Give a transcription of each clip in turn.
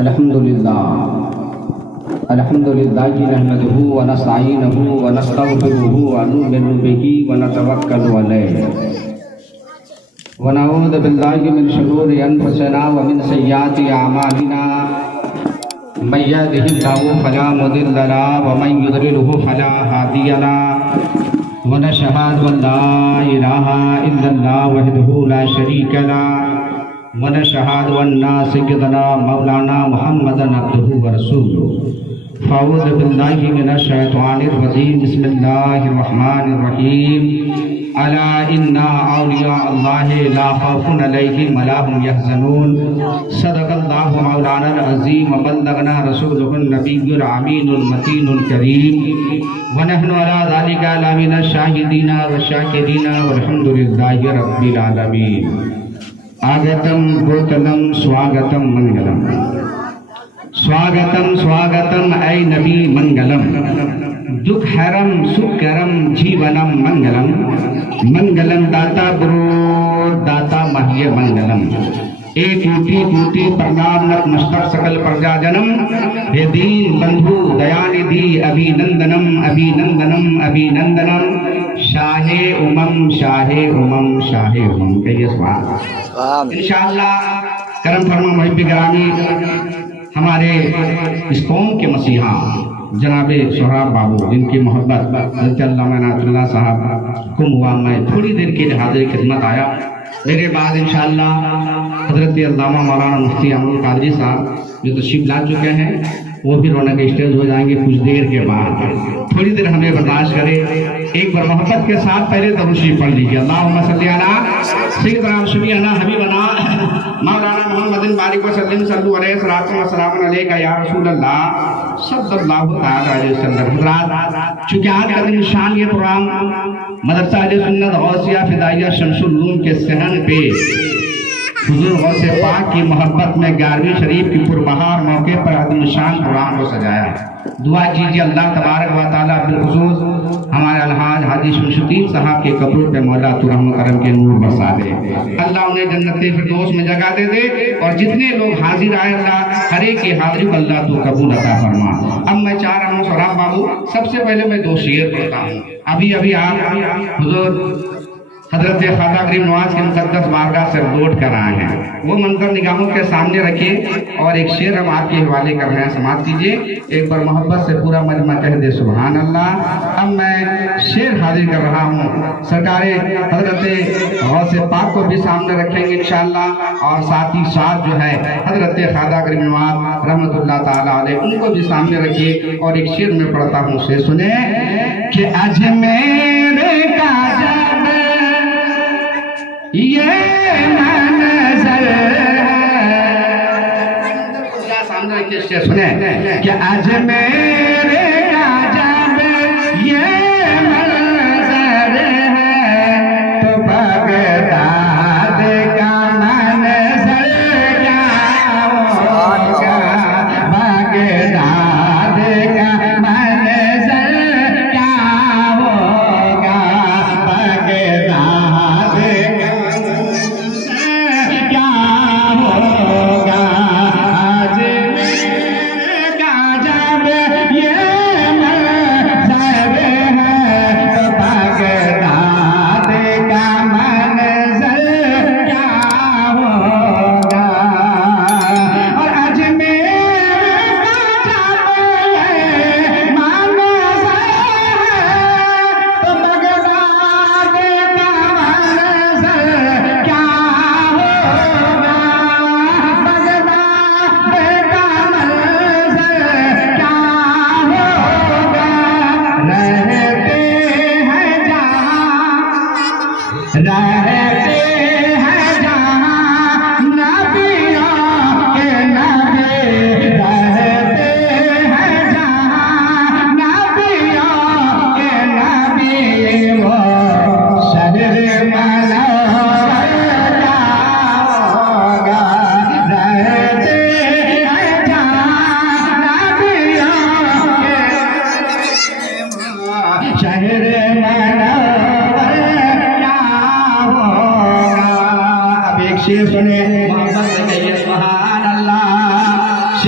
अल्हम्दुलिल्लाह नहमदुहु व नस्तईनुहु व नस्तगफिरुहु व नु'मिनु बिही व नतवक्कलु अलैहि व नऊज़ु बिल्लाहि मिन शुरूरि अनफुसिना व मिन सय्यिआति अमालिना मन यहदिहिल्लाहु फला मुदिल्ल लहु व मन युद्लिलहु फला हादिय लहु व नशहदु अन ला इलाहा इल्लल्लाह वहदहु ला शरीक लहु व नशहदु अन्ना सय्यदना मौलाना मुहम्मदन अब्दुहु व रसूलुहु फ़अऊज़ु बिल्लाहि मिनश शैतानिर रजीम बिस्मिल्लाहिर रहमानिर रहीम अला इन्ना औलिया अल्लाहि ला खौफुन अलैहिम व ला हुम यहज़नून सदक़ल्लाहु मौलानाल अज़ीम व बल्लगना रसूलुहुन नबियुल अमीनुल मतीनुल करीम व नहनु अला ज़ालिका लमिनश शाहिदीना व शाकिरीना वल्हम्दुलिल्लाहि रब्बिल आलमीन। आगतम गोतलम स्वागतम मंगलम स्वागतम स्वागतम ऐ नबी मंगलम दुख हरम सुख करम जीवनम मंगलम मंगलम दाता गुरु दाता मह्य मंगलम एक कोटि कोटि प्रणाम नतमस्तक सकल प्रजा जनम हे दीन बंधु दयानिधि अभिनंदनम अभिनंदनम अभिनंदनम शाहे उमम शाहे उमम शाहे उमम। कहिए स्वाहा इंशाअल्लाह। करम फरमा मुहिब गिरामी हमारे इस कौम के मसीहा जनाबे सोहराब बाबू जिनकी मोहब्बत अल्लाह साहब को हुआ, मैं थोड़ी देर के लिए हाजिर खिदमत आया। मेरे बाद इंशाअल्लाह हजरत अल्लामा मौलाना मुफ्ती अमरुल कादरी साहब जो तशरीफ ला चुके हैं वो भी रौनक स्टेज हो जाएंगे कुछ देर के बाद। थोड़ी देर हमें बर्दाश्त करें। एक बार मोहब्बत के साथ पहले दरूद शरीफ पढ़ लीजिए। अल्लाहुम्मा सल्ली अला सय्यिदना शफीअना हबीबना मौलाना मुहम्मदिन बारिक वसल्लम सल्लु अलैहि सलातु व सलाम अलैका या रसूल अल्लाह सल्लल्लाहु तआला अलैहि वसल्लम। हज़रात, चूंकि आज का दिन शान ये प्रोग्राम मदरसा अहले सुन्नत गौसिया फिदाइया शमसुल उलूम के सहन पे हुजूर गौसे पाक की मोहब्बत में 11वीं शरीफ की पुरबहार मौके पर अज़ीम-उल-शान कुरान को सजाया। दुआ कीजिए अल्लाह तबारक व तआला बिलखुसूस हमारे अलहाज हाजी शमसुद्दीन साहब के कब्र पे मौला तू रहम करम के नूर बरसा दे। अल्लाह उन्हें जन्नत फिरदौस में जगह दे दे और जितने लोग हाजिर आए अल्लाह हर एक की हाजिरी को अल्लाह तू कबूल अता फरमा। अब मैं चाह रहा हूँ सोहराब बाबू, सबसे पहले मैं 2 शेर पढ़ता हूँ। अभी आप हुजूर हजरत ख्वाजा गरीब नवाज के मुकद्दस बारगाह से लौट कर आए हैं, वो मंजर निगाहों के सामने रखिए और एक शेर हम आपके हवाले कर रहे हैं, समाप्त कीजिए। एक बार मोहब्बत से पूरा मजमा कह दे सुभान अल्लाह। अब मैं शेर हाजिर कर रहा हूँ। सरकार हजरत गौसे पाक को भी सामने रखेंगे इंशाअल्लाह और साथ ही साथ जो है हजरत ख्वाजा गरीब नवाज रहमतुल्लाह ताला अलैह उनको भी सामने रखिए। और एक शेर में पढ़ता हूँ, शेर सुने कि अजमेर का ये मंज़र है, सामने रखिए शेर सुने कि अजमेर का जब ये मंज़र है तो बगदाद का मंज़र क्या होगा, बगदाद का मंज़र क्या होगा, बगदाद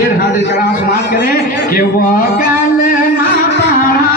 शेर हाजिर करा समाज करें कि वो कलमा पढ़ा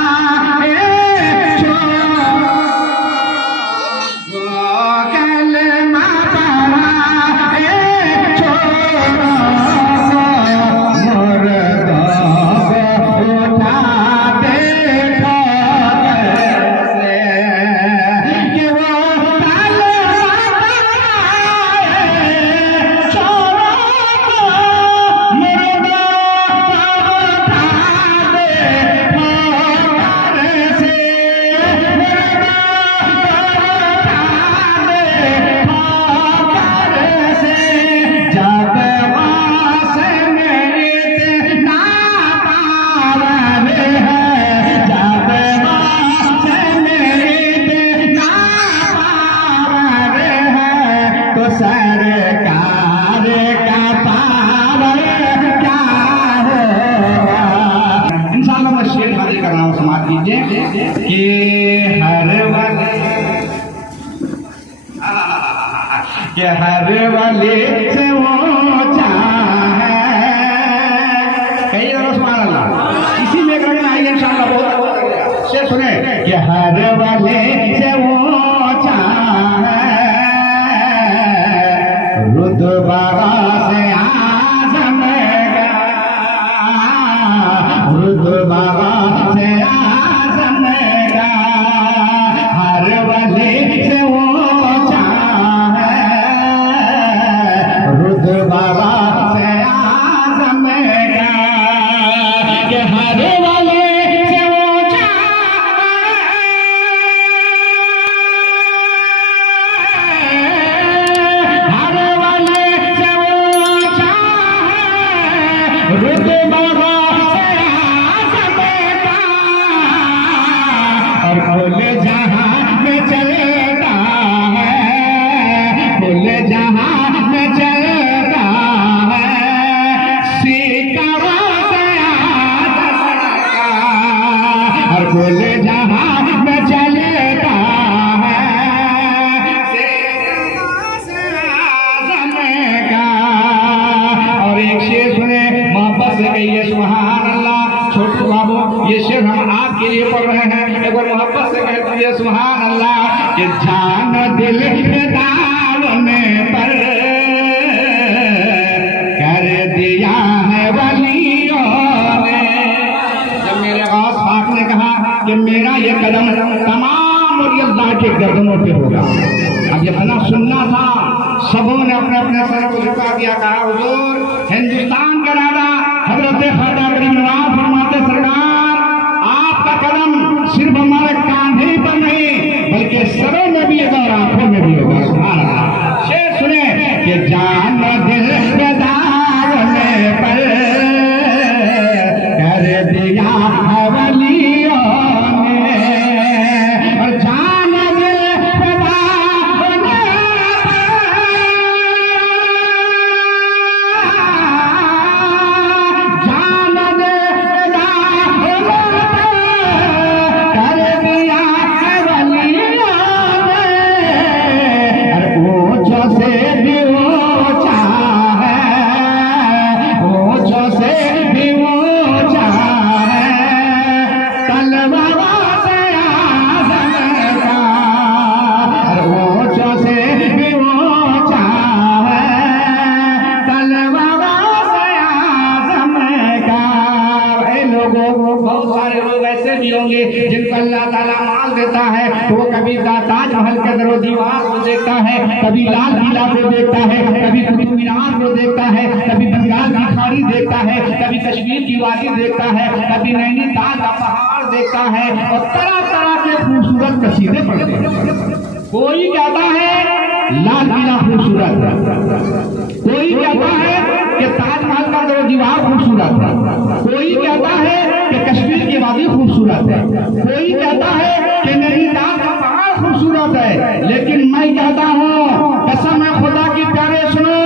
हर वाले से ऊंचा है। कही जरा सुभान अल्लाह। इसी में एक रगना आइए इंशाअल्लाह बहुत शेर सुने कि हर वाले से ऊंचा है रुतबा से आज़म का, रुतबा से आज़म का हर वाले से ऊंचा रुतबा से आज़म का कि हर वाले से ऊंचा हर वाले से ऊंचा रुतबा से आज़म का और कुल जहां में चलता है, कुल जहां में चलता और कुल जहां में चलता है आज़म का। और एक शेर सुने मोहब्बत से कहिए सुभान अल्लाह। छोटू बाबू ये शेर हम आपके लिए पढ़ रहे हैं, एक बार मोहब्बत से कह दीजिए सुभान अल्लाह कि जान दिल दावने पर कर दिया है वलियों ने। जब मेरे गौस पाक ने कहा कि मेरा ये कदम तमाम वली अल्लाह के गर्दनों पे होगा, अब ये बना सुनना था, सबों ने अपने अपने सर को झुका दिया, कहा हुजूर हिंदुस्तान का राजा हजरत ख्वाजा गरीब नवाज फरमाते सरकार आपका कदम सिर्फ हमारे कांधे पर नहीं बल्कि सरों में भी होगा और आंखों में भी होगा। सुभान अल्लाह। शेर सुने कि जान दिल दावने पर कर दिया वलियों ने और जान दिल दावने जान दिल दावने कर दिया वलियों ने। और ऊंचों से भी ऊंचा है, ऊंचों से भी ऊंचा है तलवार से आज़म का। और ऊंचों से भी ऊंचा है तलवार से आज़म का। ऐ लोगों बहुत सारे लोग ऐसे भी होंगे जिनको अल्लाह ताला माल देता है तो वो कभी ताजमहल के दरो दीवार को देखता है, कभी लाल किला को देखता है, कभी कुतुब मीनार को देखता है, कभी बंगाल की खाड़ी देखता है, कभी कश्मीर की वादी देखता है, कभी नैनीताल का पहाड़ देखता है और तरह तरह के खूबसूरत कसीदे पढ़ते हैं। कोई कहता है लाल किला खूबसूरत, कोई कहता है कि ताजमहल का दरो दीवार खूबसूरत है, कोई कहता है कि कश्मीर की वादी खूबसूरत है, कोई कहता है कि नैनीताल का पहाड़ खूबसूरत है। लेकिन मैं कहता हूँ कसम है खुदा की प्यारे सुनो,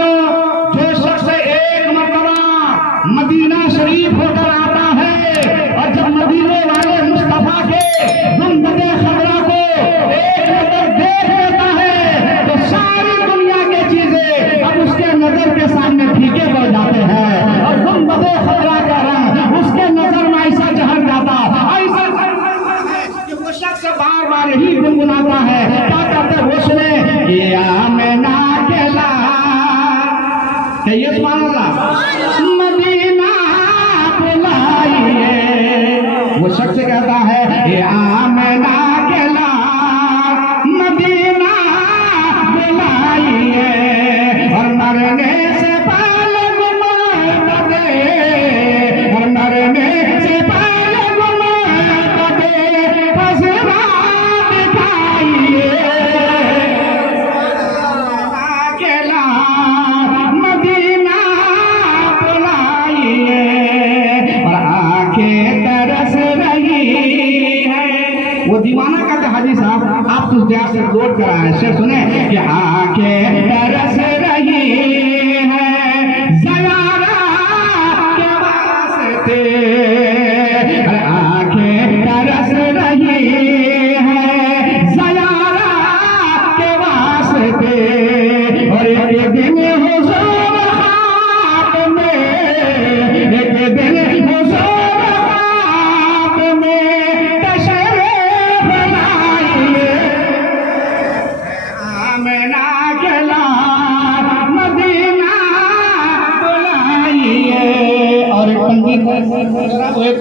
जो शख्स एक मरतबा मदीना शरीफ होकर आता है और जब मदीने वाले मुस्तफा के गुंबदे खजरा को एक नजर देख लेता है तो सारी दुनिया की चीजें अब उसके नजर के सामने फीके पड़ जाते हैं और गुंबदे करने से पहले गुमाते हज़रा दिखाइए, अकेला मदीना बुलाइए और आंखें तरस रही है। वो दीवाना कहते हाजी साहब, आप तो ध्यान से गौर कराए, शेर सुने कि आंखें तरस रही है ज़यारा के वास्ते, आंखें तरस रही है ज़यारा के वास्ते। और एक दिन हुज़ूर ख्वाब में, एक दिन हुज़ूर ख्वाब में तशरीफ़ लाइए, आमिना के लाल मदीना बुलाइए। और एक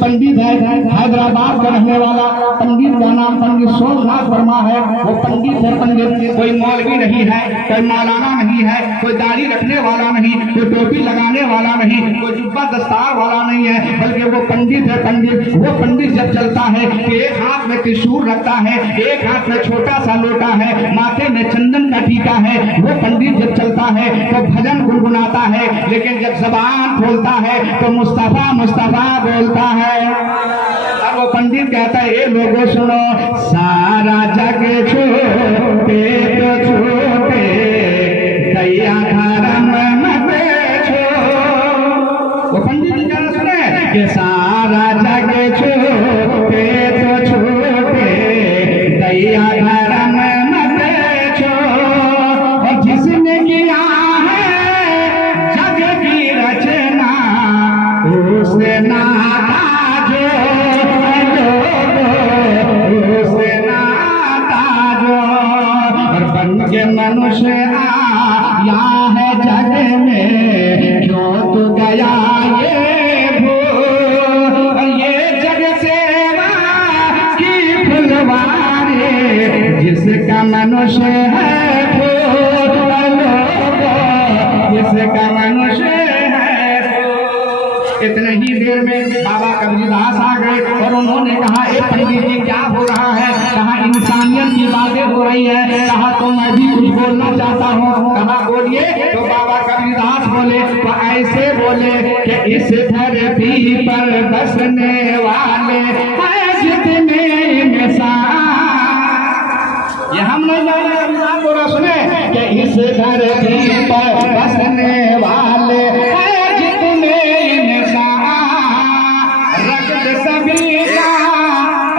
पंडित है हैदराबाद का रहने वाला, पंडित का नाम पंडित सोमनाथ वर्मा है। वो पंडित है, पंडित कोई मौलवी नहीं है, कोई मौलाना नहीं है, कोई दाढ़ी रखने वाला नहीं, कोई टोपी लगाने वाला नहीं, कोई जुब्बा दस्तार वाला नहीं है, बल्कि वो पंडित है। पंडित वो पंडित जब चलता है कि एक हाथ में त्रिशूल रखता है, एक हाथ में छोटा सा लोटा है, माथे में चंदन का टीका है। वो पंडित जब चलता है तो भजन गुनगुनाता है, लेकिन जब जबान खोलता है तो मुस्तफा मुस्तफा बोलता है। और वो पंडित कहता है, ये लोगों सुनो, सारा जग छोटे तो छोटे दैया धर्म मत छो। वो पंडित जी कहना सुने कि सारा जग छोटे तो छोटे दैया धर्म मत छो। और जिसने किया है जग की रचना उसने नाता जो, उसने नाता जो। और बन के मनुष्य आया है जग में, क्यों तो गया ये भूल, ये जग सेवा की फुलवारी, जिसका मनुष्य है फूल, जिसका मनुष्य है। इतने ही देर में बाबा कबीरदास आ गए और उन्होंने कहा, ए पंडित जी क्या हो रहा है? कहा इंसानियत की बातें हो रही है। कहा तो मैं भी कुछ बोलना चाहता हूँ। कहा बोलिए। तो बाबा कबीरदास बोले, तो ऐसे बोले कि इस धरती पर बसने वाले हैं जितने इंसान, ये हम नहीं जाने बोला सुने कि इस धरती पर बसने वाले हैं जितने इंसान, रगत सभी का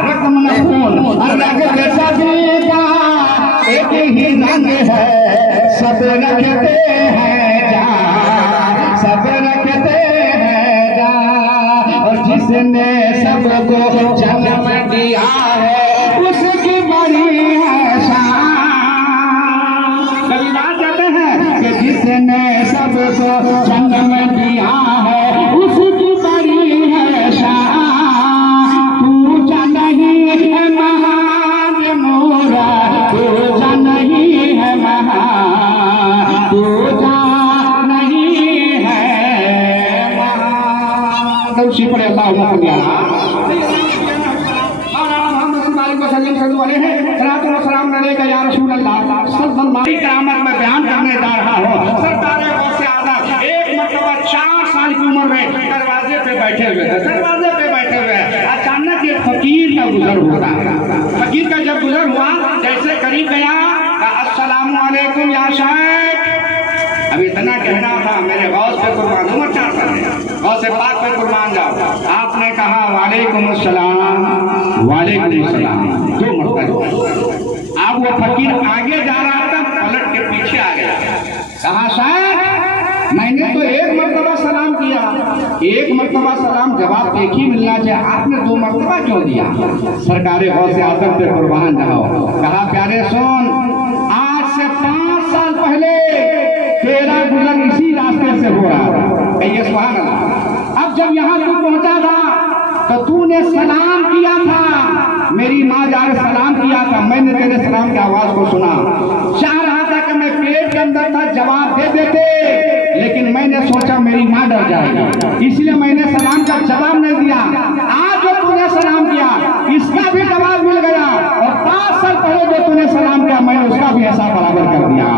रकम न खून, रगत सभी का एक ही रंग है, सब रखते हैं जा, सब रखते हैं जा। और जिसने सबको जन्म दिया है उसकी बड़ी है शान। कबीरदास कहते हैं कि जिसने सबको जन्म दिया है उसकी बड़ी है शान। पूजा नहीं है महान मोरा, पूजा नहीं है महान, पूजा नहीं है महान। दरूद पढ़े अल्लाह करामत में बयान करने जा रहा हूँ। सरदार गौसे आज़म एक मरतबा 4 साल की उम्र में दरवाजे पे बैठे हुए थे, दरवाजे पे बैठे हुए। अचानक एक फकीर का गुजर हुआ। फकीर का जब गुजर हुआ, जैसे करीब गया, अस्सलामु अलैकुम या शेख। अब इतना कहना था, मेरे गौस पे कुर्बान, उम्र 4 साल है, गौसे पाक पे कुर्बान जाओ। आपने कहा वालेकुम अस्सलाम, वालेकुम अस्सलाम, 2 मरतबा। अब वो फकीर आगे जा रहा था, पलट के पीछे आ गया। कहा साहब मैंने तो 1 मरतबा सलाम किया, 1 मरतबा सलाम जवाब एक ही मिलना चाहिए, आपने 2 मरतबा क्यों दिया? सरकार गौसे आज़म पे कुर्बान जाओ। कहा प्यारे सुन, आज से 5 साल पहले तेरा गुजर इसी रास्ते से हो रहा था। कहिए सुभान अल्लाह। अब जब यहाँ तू पहुंचा था तो तूने सलाम किया था, मेरी माँ जाने सलाम किया था, मैंने तेरे सलाम की आवाज को सुना। चाह रहा था कि मैं पेट के अंदर था जवाब दे देते, लेकिन लेकिन मैंने सोचा मेरी माँ डर जाएगी, इसलिए मैंने सलाम का जवाब नहीं दिया। आज जो तूने सलाम किया इसका भी जवाब मिल गया, और 5 साल पहले जो तूने सलाम किया मैंने उसका भी हिसाब बराबर कर दिया।